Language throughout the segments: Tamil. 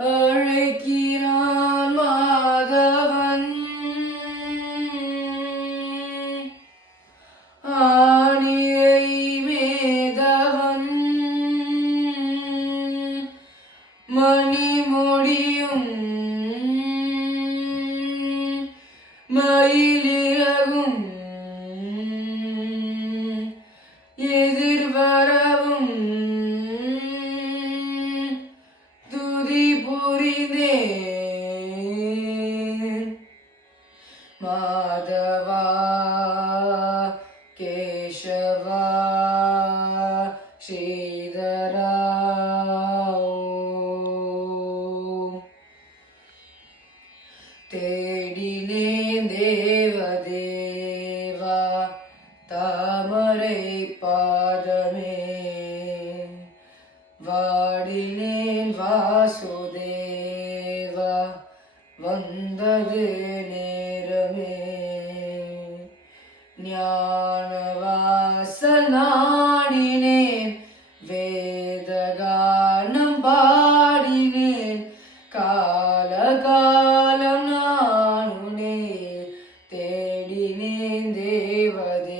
அழைக்கிறான் மாதவன் ஆணியை மேதவன் மணிமொழியும் மயிலிறகும் எதிர்வரவும் துதி புரிந்தேன் மாதவா கேசவா ஸ்ரீதரா தேடினேன் தேவதேவா தாமரை பாதமே வாடினேன் வாசுதேவா வந்தது நேரமே ஞானவாசல் நாடினேன் வேதகானம் பாடினேன் காலகாலம் நானுனே தேடினேன் தேவதேவா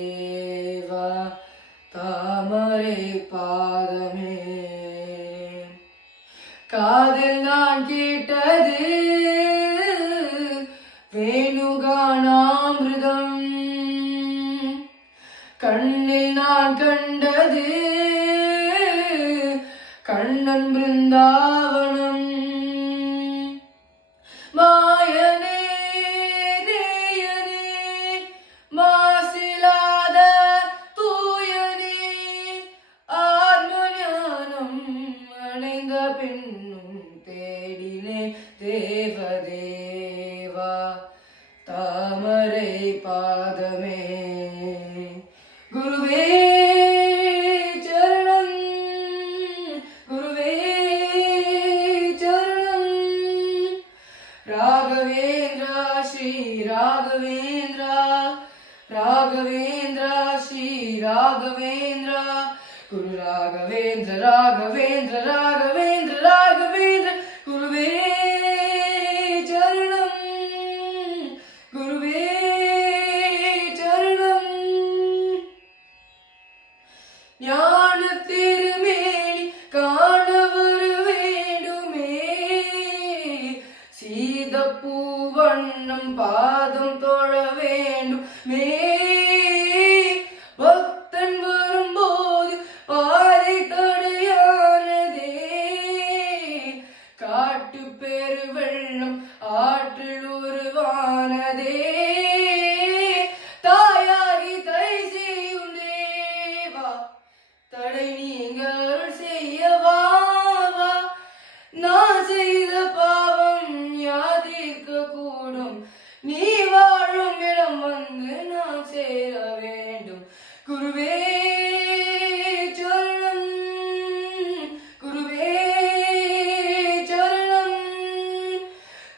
தாமரை பாதமே காதில் நான் கேட்டது வேணுகானாமிருதம் கண்ணில் நான் கண்டது கண்ணன் பிருந்தாவனம் மாயனே நேயனே மாசிலாத தூயனே ஆத்ம ஞானம் அடைந்த பின்னும் தேடினே தேவதேவா தாமரை பாதமே குருவே சரணம் குருவே சரணம் ராகவேந்திரா ஸ்ரீ ராகவேந்திரா ராகவேந்திரா ஸ்ரீ ராகவேந்திரா குரு ராகவேந்திர ராகவேந்திர ராகவேந்திர ராகவேந்திர குருவே சரணம் குருவே சரணம் ஞான திருமேனி காண வர வேண்டுமே சீதப்பூ வண்ணம் பாதம் தொழ வேண்டுமே பக்தன் வரும்போது பாதை தடையானதே காட்டு பெரு வெள்ளம் ஆற்றில் உருவானதே தாயாகி தை செய்யும் தேவா தடை நீங்க அருள் செய்யவா நான் செய்த பாவம் யாதிர்க்க கூடும் நீ வாழும் இடம் வந்து நான் சேர வேண்டும் குருவே சரணம் குருவே சரணம்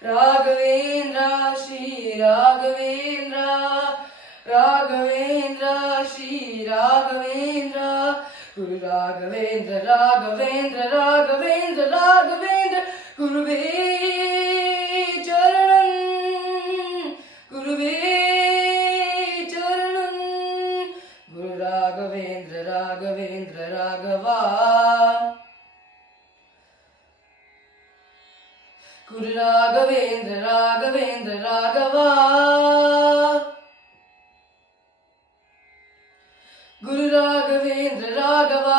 ராகவேந்திரா ஸ்ரீ ராகவேந்திரா ராகவேந்திரா ஸ்ரீ ராகவேந்திரா குரு ராகவேந்திர ராகவேந்திர ராகவேந்திர ராகவேந்திர குருவே சரணம் குருவே சரணம் குரு ராகவேந்திர ராகவேந்திர ராகவா குரு ராகவேந்திர ராகவேந்திர ராகவா குரு ராகவேந்திர ராகவா